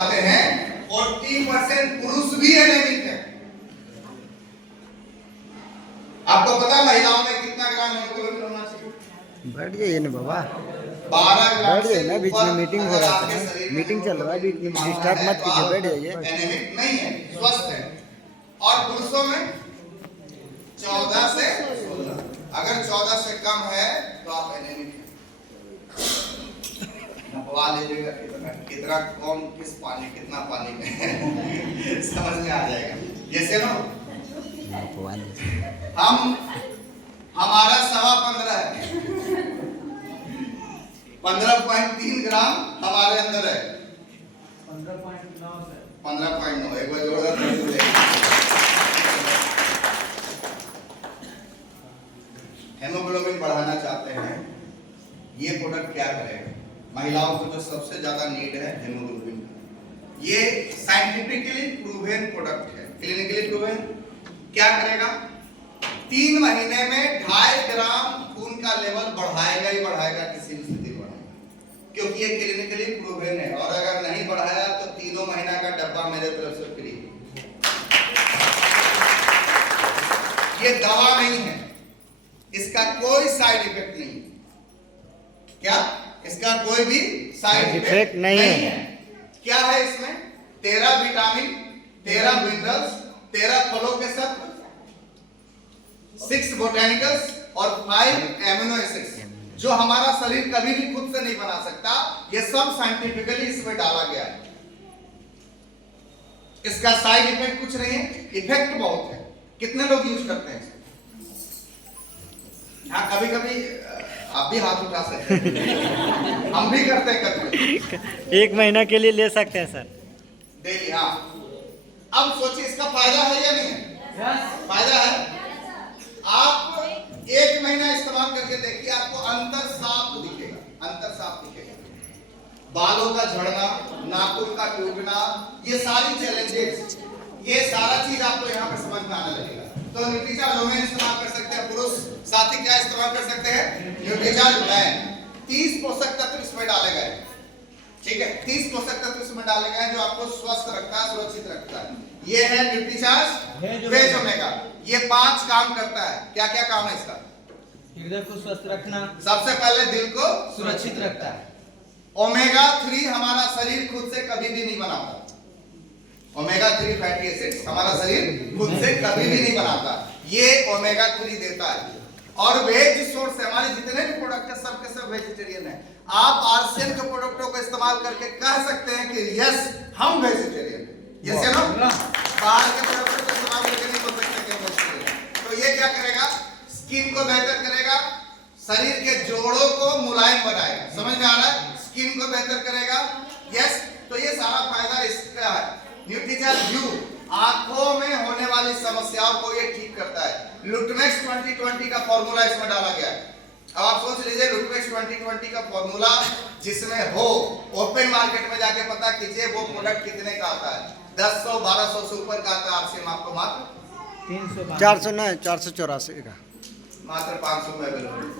हैं 40% पुरुष भी एनेमिक है। आपको पता महिलाओं में कितना ग्राम हीमोग्लोबिन होना चाहिए? बैठ जाइए ना बाबा, 12 ग्राम बैठ से जाइए ना, बीच में मीटिंग हो रहा आपके है, शरीर में मीटिंग चल रहा है, बीच में डिस्टर्ब मत तो कीजिए, आप बैठ जाइए। एनेमिक नहीं है, स्वस्थ है। और पुरुषों में 14 से 16, अगर 14 से कम है तो आप एनेमिक हैं। नपवा लीजिएगा कितना कौन किस पानी कितना पानी में समझ में आ जाएगा। जैसे ना हम हमारा 15.5 है, 15.3 ग्राम हमारे अंदर है, 15.9 एक बार जोड़कर हेमोग्लोबिन बढ़ाना चाहते हैं, ये प्रोडक्ट क्या करेगा? महिलाओं को जो सबसे ज्यादा नीड है हेमोग्लोबिन, ये साइंटिफिकली प्रूवन प्रोडक्ट है, क्लिनिकली प्रूवन। क्या करेगा? 3 महीने में 2.5 ग्राम खून का लेवल बढ़ाएगा ही बढ़ाएगा, किसी भी स्थिति में बढ़ाएगा, क्योंकि ये क्लिनिकली प्रूवन है। और अगर नहीं बढ़ाया तो 3 महीना का डब्बा मेरे तरफ से फ्री। ये दवा नहीं है, इसका कोई साइड इफेक्ट नहीं। क्या इसका कोई भी साइड इफेक्ट नहीं है। क्या है इसमें? 13 विटामिन, 13 मिनरल्स, 13 फलों के सत्व, 6 बोटेनिकल्स और 5 एमिनो एसिड्स, जो हमारा शरीर कभी भी खुद से नहीं बना सकता। ये सब साइंटिफिकली इसमें डाला गया है। इसका साइड इफेक्ट कुछ नहीं है, इफेक्ट बहुत है। कितने लोग यूज करते हैं? हाँ, कभी कभी आप भी हाथ उठा सकते हैं, हम भी करते हैं कभी। 1 महीना के लिए ले सकते हैं सर, डेली। हाँ, अब सोचिए इसका फायदा है या नहीं है? फायदा है। आप 1 महीना इस्तेमाल करके देखिए, आपको अंतर साफ दिखेगा, अंतर साफ दिखेगा। बालों का झड़ना, नाखून का टूटना, ये सारी चैलेंजेस, ये सारा चीज आपको यहाँ पे समझ में आने लगेगा। तो न्यूट्रीचार्ज वुमेन इस्तेमाल कर सकते हैं, पुरुष साथी क्या इस्तेमाल कर सकते हैं? Nutricharge man. 30 पोषक तत्व इसमें डाले गए, ठीक है, 30 पोषक तत्व इसमें डाले गए जो आपको स्वस्थ रखता है, सुरक्षित रखता है। ये है न्यूट्रीचार्ज वेज ओमेगा। ये 5 काम करता है। क्या क्या काम है इसका? हृदय को स्वस्थ रखना, सबसे पहले दिल को सुरक्षित रखता है। ओमेगा 3 हमारा शरीर खुद से कभी भी नहीं बनाता। ओमेगा 3 फैटी एसिड्स हमारा शरीर खुद से कभी भी नहीं बनाता, ये ओमेगा 3 देता है। और वेज सोर्स है, हमारे जितने भी प्रोडक्ट है सब के सब वेजिटेरियन है। आप आरसीएम के प्रोडक्टों को इस्तेमाल करके कह सकते हैं कि यस हम वेजिटेरियन। जैसे ना बाहर के प्रोडक्टों को इस्तेमाल करके नहीं बोल सकते कि हम वेजिटेरियन। तो ये क्या करेगा? स्किन को बेहतर करेगा, शरीर के जोड़ों को मुलायम बनाएगा। समझ में आ रहा है? स्किन को बेहतर करेगा, यस। तो ये सारा फायदा इसका है। न्यूट्रीचार्ज व्यू आंखों में होने वाली समस्याओं को ये ठीक करता है। लुटमेक्स 2020 का फॉर्मूला इसमें डाला गया है। अब आप सोच लीजिए, लुटमेक्स 2020 का फॉर्मूला जिसमें हो, ओपन मार्केट में जाके पता कीजिए वो प्रोडक्ट कितने का आता है। 1000 1200 से ऊपर का आता है। आरसीएम आपको मात्र 400 नहीं, 484 का, मात्र 500 में अवेलेबल।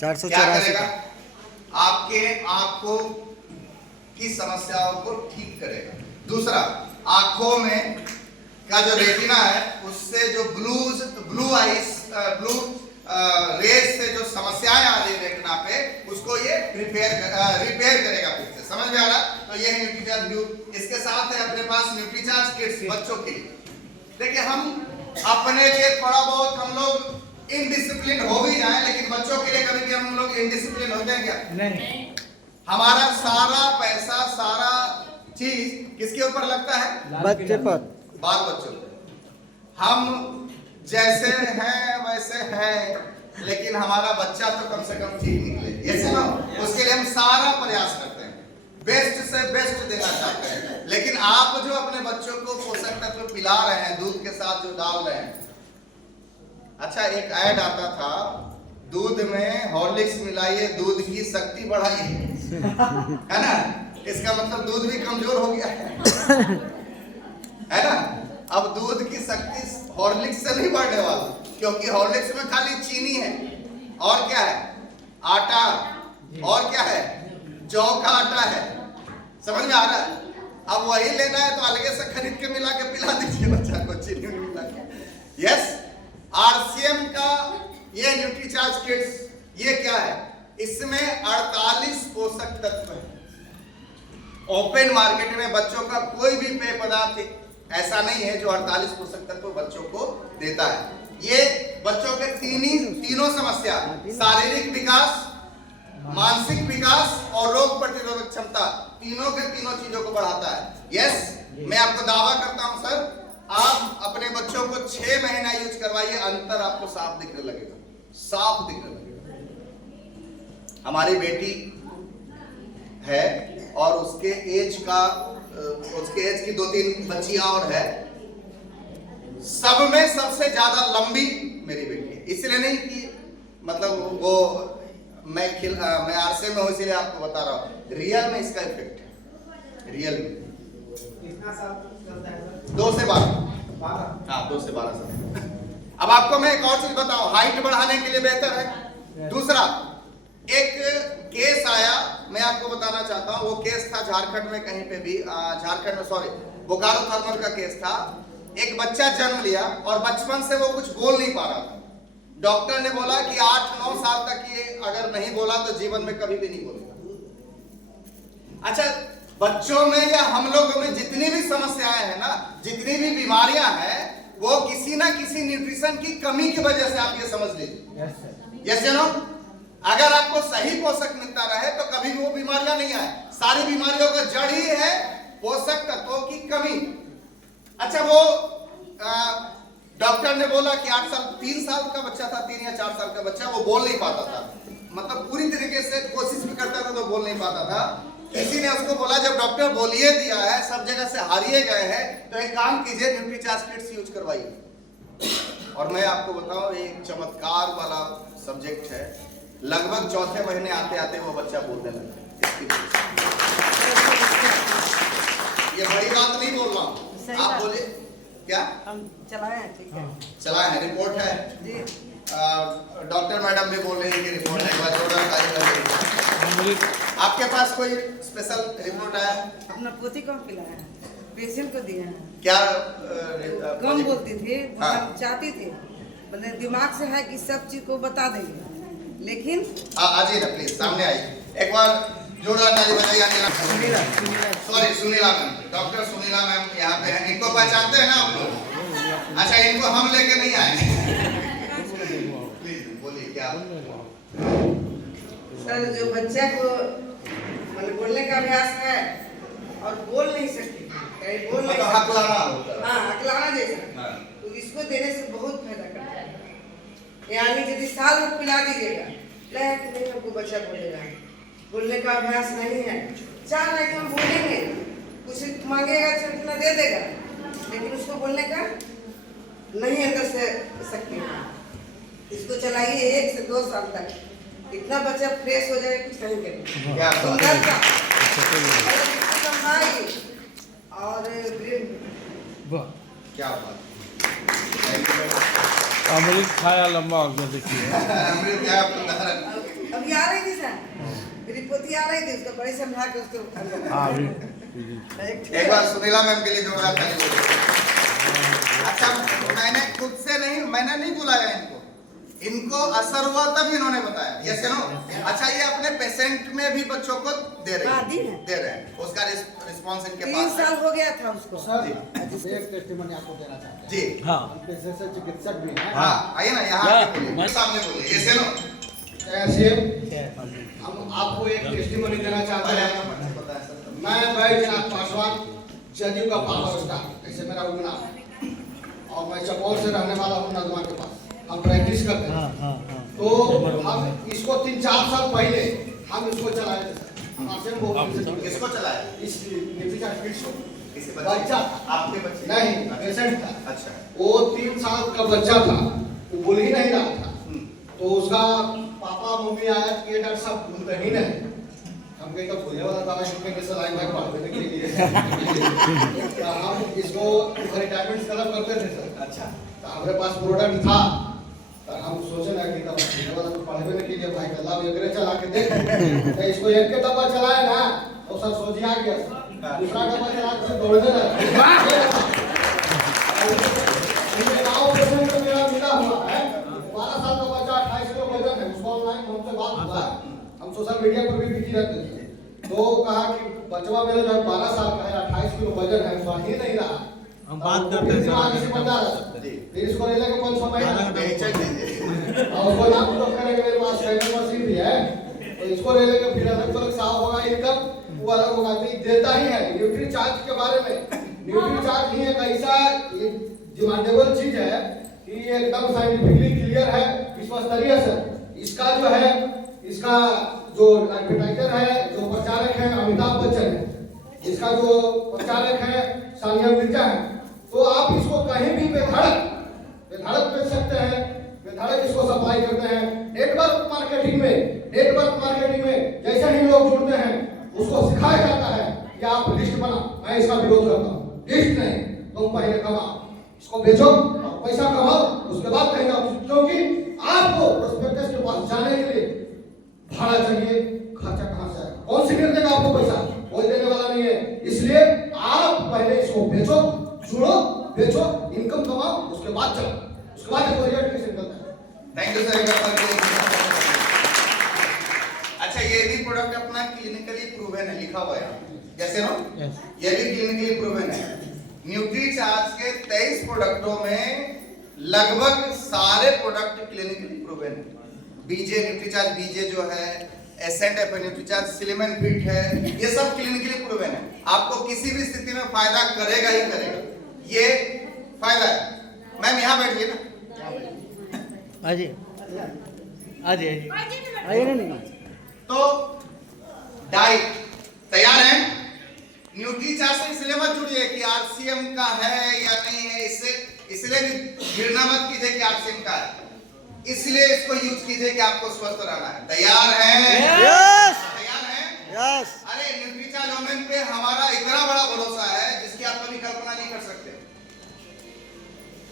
484 का। आपके आंखों की समस्याओं को ठीक करेगा। दूसरा, आंखों में का जो रेटिना है उससे जो ब्लू रेज से जो समस्याएं आ रही है रेटिना पे, उसको ये रिपेयर करेगा फिर से। समझ में आ रहा? तो ये है न्यूट्रीचार्ज व्यू। इसके साथ है अपने पास न्यूट्रीचार्ज किड्स बच्चों के लिए। देखिए, हम अपने लिए थोड़ा बहुत हम लोग इनडिसिप्लिन हो भी जाए, लेकिन बच्चों के लिए कभी भी हम लोग इनडिसिप्लिन होते हैं क्या? नहीं। हमारा सारा पैसा, सारा चीज किसके ऊपर लगता है? बच्चे पर, बाल बच्चों। हम जैसे हैं वैसे हैं, लेकिन हमारा बच्चा तो कम से कम ठीक निकले, ऐसे ना। उसके लिए हम सारा प्रयास करते हैं, बेस्ट से बेस्ट देना चाहते हैं। लेकिन आप जो अपने बच्चों को पोषक तत्व पिला रहे हैं, दूध के साथ जो डाल रहे हैं। अच्छा, एक ऐड आता था, दूध में हॉर्लिक्स मिलाइए, दूध की शक्ति बढ़ाइए, है ना? इसका मतलब दूध भी कमजोर हो गया है ना? अब दूध की शक्ति हॉर्लिक्स से नहीं बढ़ने वाला, क्योंकि हॉर्लिक्स में खाली चीनी है और क्या है? आटा, और क्या है? जौ का आटा है। समझ में आ रहा है? अब वही लेना है तो अलगे से खरीद के मिला के पिला दीजिए बच्चा को, चीनी मिला के। यस, आरसीएम का ये न्यूट्रीचार्ज किड्स, ये क्या है? इसमें 48 पोषक तत्व है। ओपन मार्केट में बच्चों का कोई भी पेय पदार्थ ऐसा नहीं है जो 48 पोषक तत्व बच्चों को देता है। ये बच्चों के तीनों समस्या, शारीरिक विकास, मानसिक विकास और रोग प्रतिरोधक क्षमता, तीनों के तीनों चीजों को बढ़ाता है। यस, मैं आपको दावा करता हूं सर, आप अपने बच्चों को 6 महीना यूज करवाइए, अंतर आपको साफ दिखने लगेगा, साफ दिखने लगेगा। हमारी बेटी है और उसके एज की 2-3 बच्चियां और है, सब में सबसे ज्यादा लंबी मेरी बेटी है। इसलिए नहीं कि मतलब वो मैं आरसे में हूं इसलिए आपको बता रहा हूं, रियल में इसका इफेक्ट है, रियल में। कितना साल चलता है सर? 2 से 12। 12। हाँ, 2 से 12 साल। अब आपको मैं एक और चीज बताऊं, हाइट बढ़ाने के लिए बेहतर है। दूसरा, एक केस आया, मैं आपको बताना चाहता हूं, वो केस था झारखंड में, कहीं पे भी झारखंड में, सॉरी, बोकारो थर्मल का केस था। एक बच्चा जन्म लिया और बचपन से वो कुछ बोल नहीं पा रहा था। डॉक्टर ने बोला कि 8-9 साल तक ये अगर नहीं बोला तो जीवन में कभी भी नहीं बोलेगा। अच्छा, बच्चों में या हम लोगों में जितनी भी समस्याएं हैं ना, जितनी भी बीमारियां हैं, वो किसी ना किसी न्यूट्रिशन की कमी की वजह से आप ये समझ लीजिए। यस या नो? अगर आपको सही पोषक मिलता रहे तो कभी भी वो बीमारियां नहीं आए। सारी बीमारियों का जड़ ही है पोषक तत्वों की कमी। अच्छा, वो डॉक्टर ने बोला कि 3 साल का बच्चा था, 3 या 4 साल का बच्चा, वो बोल नहीं पाता था, मतलब पूरी तरीके से कोशिश भी करता था तो बोल नहीं पाता था। किसी ने उसको बोला, जब डॉक्टर बोलिए दिया है, सब जगह से हारिए गए हैं, तो एक काम कीजिए, न्यूट्रीचार्ज किड्स यूज करवाइए। और मैं आपको बताऊं, एक चमत्कार वाला सब्जेक्ट है। लगभग 4थे महीने आते आते वो बच्चा बोलने लगा। ये बड़ी बात नहीं बोल रहा हूँ, आप बोलिए। क्या हम चलाए हैं, ठीक है। चला है, रिपोर्ट है जी। डॉक्टर मैडम भी बोल रही है कि रिपोर्ट है, एक बार जोरदार ताली बजाइए। आपके पास कोई स्पेशल रिपोर्ट आया? अपना पोती को पिलाया है, पेशेंट को दिया है। क्या कम बोलती थी, हाँ। चाहती थी, मतलब दिमाग से है कि सब चीज को बता देंगे, लेकिन आ जाइए ना प्लीज, सामने आइए। एक बार जोरदार ताली बजाइए। Sorry, Sunila ma'am, doctor Sunila ma'am यहाँ पे हैं। इनको पहचानते हैं ना आप लोग? अच्छा, इनको हम लेके नहीं आए। प्लीज बोलिए क्या। सर, जो बच्चा को मतलब बोलने का अभ्यास है और बोल नहीं सकती, बोल नहीं मतलब हकलाना, हाँ, अकलाना जैसा, हाँ। तो इसको देने से बहुत फायदा करता है। यानी यदि साल भर पिला दीजिएगा, नहीं नहीं हमको बच्चा बोलेगा, बोलने का अभ्यास नहीं है, चाह रहे कि हम बोलेंगे, कुछ मांगेगा छटना दे देगा, लेकिन उसको बोलने का नहीं अंदर से शक्ति है। इसको चलाइए 1 से 2 साल तक, इतना बच्चा फ्रेश हो जाए, कुछ नहीं करेगा। क्या सुंदरता और क्या बात। अमृत खाया लंबा हो गया, देखिए। अमृत क्या उदाहरण। अभी आ रही थी सर, मेरी पोती आ रही थी, उसको बड़े समझा के उसको हाँ, अभी एक बार सुनीला मैम के लिए जोरदार ताली बजाइए। अच्छा, मैंने नहीं बुलाया इनको असर हुआ तब इन्होंने बताया। Yes no? अच्छा, ये अपने पेशेंट में भी बच्चों को दे रहे हाँ, हैं, उसका रिस्पॉन्स इनके 3 पास साल हो गया था उसको। सर, एक टेस्टिमनी आपको देना चाहते हैं। जी। हाँ, हम पेशे से चिकित्सक भी हैं। हाँ, आइए ना यहाँ आके बोलिए, सामने बोलिए। Yes no? ऐसे हम आपको एक टेस्टिमनी देना चाहते हैं। मैं बैजनाथ पासवान, जदयू का पावर स्टार, ऐसे मेरा नाम है, और मैं चपौर से रहने वाला हूँ, नदमा के पास। हम प्रैक्टिस करते हैं। तो हम इसको 3-4 साल पहले हम इसको चलाए थे सर। किसको चलाया? इस न्यूट्रीचार्ज किड्स को। किसी बच्चा आपके बच्चे? नहीं, पेशेंट था। अच्छा। वो 3 साल का बच्चा था, वो बोल ही नहीं रहा था। तो उसका पापा मम्मी आया कि डॉक्टर साहब बोलते ही नहीं। हम कहीं तो भूलने वाला दवा शिकने के सलाइन में पढ़ने के लिए तो हम इसको रिटायरमेंट क्लब करते थे सर। अच्छा। तो हमारे पास प्रोडक्ट था, तो हम सोचे ना कि तब भूलने वाला को पढ़ने के लिए भाई कल्ला वगैरह चला के देख। तो इसको एक के दवा चलाया ना, तो सर सोचिए आ गया। दूसरा डब्बा चला के दौड़ने लगा। गाँव पेशेंट में मेरा मिला हुआ है, 12 साल का बच्चा 28 किलो वजन है, उसको ऑनलाइन हमसे बात हुआ, हम सोशल मीडिया पर भी बिजी रहते थे, तो कहा कि बच्चा मेरा जो 12 साल का है, 28 किलो वजन है, सह ही नहीं रहा। हम बात करते हैं फिर इसको ले लेके 500 महीना और उसको नाम तो करेंगे, मेरे पास ट्रेनर मशीन भी है, तो इसको ले लेके फिर अलग अलग साहब होगा इनकम, वो अलग होगा, नहीं देता ही है। न्यूट्री चार्ज के बारे में, न्यूट्री चार्ज ही एक ऐसा डिमांडेबल चीज है कि ये एकदम साइंटिफिकली क्लियर है, विश्वस्तरीय से। इसका जो है, इसका जो एडवर्टाइजर है, जो प्रचारक है अमिताभ बच्चन है, इसका जो प्रचारक है सानिया मिर्जा है, तो आप इसको कहीं भी बेधड़क बेच सकते हैं, बेधड़क इसको सप्लाई करते हैं। नेटवर्क मार्केटिंग में जैसे ही लोग जुड़ते हैं उसको सिखाया जाता है कि आप लिस्ट बना, मैं इसका विरोध करता हूँ, लिस्ट नहीं, तुम पहले कमाओ, इसको बेचो और पैसा कमाओ, उसके बाद कहेंगे, क्योंकि आपको प्रोस्पेक्टस के पास जाने के लिए भाड़ा चाहिए, खर्चा कहाँ से आएगा, कौन सी देगा आपको पैसा, कोई देने वाला नहीं है। इसलिए आप पहले इसको बेचो, जुड़ो, बेचो, इनकम कमाओ, उसके बाद चलो, उसके बाद देखो रिजल्ट कैसे निकलता है। Thank you sir. अच्छा, ये भी प्रोडक्ट अपना क्लिनिकली प्रूवन है, लिखा हुआ है जैसे ना, ये भी क्लिनिकली प्रूवन है। न्यूट्री चार्ज के 23 प्रोडक्टों में लगभग सारे प्रोडक्ट क्लिनिकली प्रूवन है। बीजे न्यूट्री चार्ज, बीजे जो है, एसेंट है, न्यूट्री चार्ज, सिलिमन फिट है, ये सब क्लिनिकली प्रूवन है। आपको किसी भी स्थिति में फायदा करेगा ही करेगा, ये फायदा है। मैम यहाँ बैठिए ना, आइए ना। तो डाइट तैयार है। न्यूट्री चार्ज से इसलिए मत जुड़िए कि आरसीएम का है या नहीं है, इसलिए भी गिरना मत कीजिए कि आरसीएम का है, इसलिए इसको यूज कीजिए कि आपको स्वस्थ रहना है। तैयार हैं? तैयार हैं? यस। अरे न्यूट्री चार्ज वोमेन पे हमारा इतना बड़ा भरोसा है जिसकी आप कभी कल्पना नहीं कर सकते।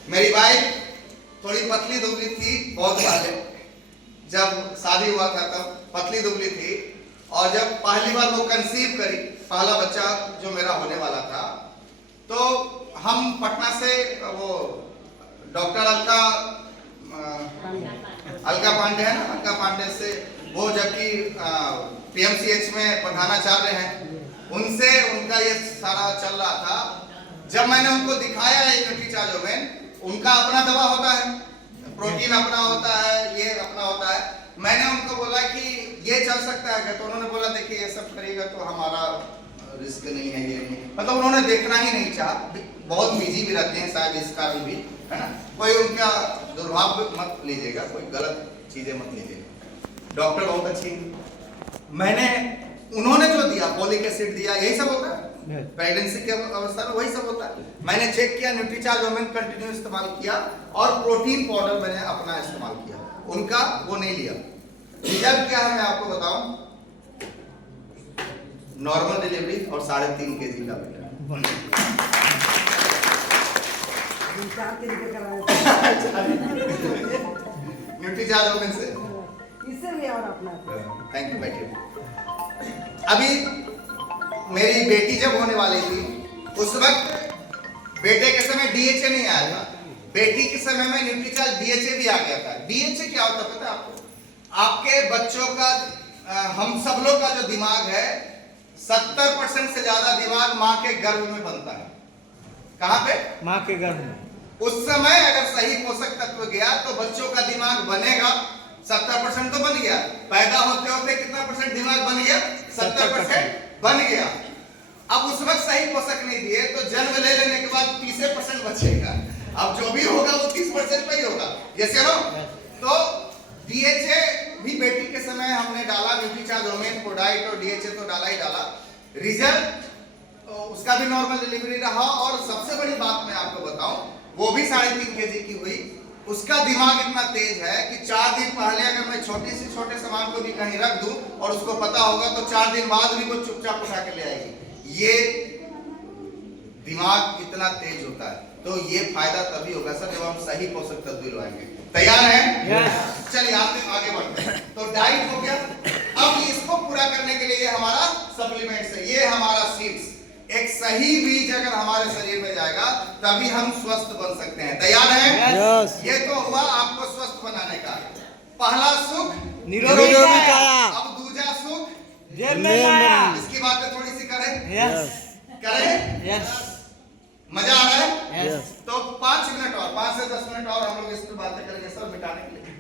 मेरी वाइफ थोड़ी पतली दुबली थी बहुत पहले, जब शादी हुआ था तब पतली दुबली थी, और जब पहली बार वो कंसीव करी, पहला बच्चा जो मेरा होने वाला था, तो हम पटना से वो डॉक्टर अलका पांडे है ना, अलका पांडे से, वो जबकि पीएमसीएच में प्रधानाचार्य हैं, उनसे उनका ये सारा चल रहा था। जब मैंने उनको दिखाया ये न्यूट्री चार्ज वोमेन, उनका अपना दवा होता है, प्रोटीन अपना होता है, ये अपना होता है। मैंने उनको बोला कि ये चल सकता है क्या, तो उन्होंने बोला देखिए ये सब करेगा तो हमारा रिस्क नहीं है, ये नहीं, मतलब उन्होंने देखना ही नहीं चाहा। बहुत बिजी भी रहते हैं शायद इस कारण भी, है ना, कोई उनका दुर्भाव मत लीजिएगा, कोई गलत चीजें मत लीजिएगा। डॉक्टर बहुत अच्छी, मैंने उन्होंने जो दिया, फॉलिक एसिड दिया, यही सब होता है प्रेगनेंसी के अवस्था में, वही सब होता है। मैंने चेक किया, न्यूट्री चार्ज वोमेन कंटिन्यू इस्तेमाल किया, और प्रोटीन पाउडर मैंने अपना इस्तेमाल किया, उनका वो नहीं लिया। रिजल्ट क्या है मैं आपको बताऊं, नॉर्मल डिलीवरी और 3.5 kg का बेटा। न्यूट्री चार्ज वोमेन से, थैंक यू। बैठिए। अभी मेरी बेटी जब होने वाली थी, उस वक्त बेटे के समय डीएचए नहीं आया था, बेटी के समय में न्यूट्री चार्ज डीएचए भी आ गया था। डीएचए क्या होता है पता है आपको? आपके बच्चों का, हम सब लोग का जो दिमाग है, 70% से ज्यादा दिमाग माँ के गर्भ में बनता है। कहाँ पे? माँ के गर्भ में। उस समय अगर सही पोषक तत्व गया तो बच्चों का दिमाग बनेगा। 70% तो बन गया, पैदा होते होते कितना परसेंट दिमाग बन गया? 70% बन गया। अब उस वक्त सही पोषक नहीं दिए तो जन्म ले लेने के बाद 30% बचेगा। अब जो भी होगा वो 30% पे ही होगा, जैसे नो। तो डीएचए भी बेटी के समय हमने डाला, न्यूट्री चार्ज वोमेन, प्रोडाइट और डीएचए तो डाला ही डाला। रिजल्ट तो उसका भी नॉर्मल डिलीवरी रहा, और सबसे बड़ी बात मैं आपको बताऊं, वो भी 3.5 kg की हुई। उसका दिमाग इतना तेज है कि 4 दिन पहले अगर मैं छोटे से छोटे सामान को भी कहीं रख दूं और उसको पता होगा तो 4 दिन बाद भी वो चुपचाप उठा के ले आएगी। ये दिमाग इतना तेज होता है। तो ये फायदा तभी होगा सर जब हम सही पोषक तत्व दिलवाएंगे। तैयार हैं? चलिए आगे बढ़ते हैं। तो डाइट हो गया। अब इसको पूरा करने के लिए हमारा सप्लीमेंट्स है, ये हमारा सीड्स। एक सही बीज अगर हमारे शरीर में जाएगा तभी हम स्वस्थ बन सकते हैं। तैयार हैं? यस। ये तो हुआ आपको स्वस्थ बनाने का। पहला सुख निरोगी काया। अब दूसरा सुख निर्मल। इसकी बातें थोड़ी सी करें। यस। करें? यस मजा आ रहा है? यस। तो 5 मिनट और 5 से 10 मिनट और हम लोग इस पर बातें करेंगे सर मिटाने के लिए।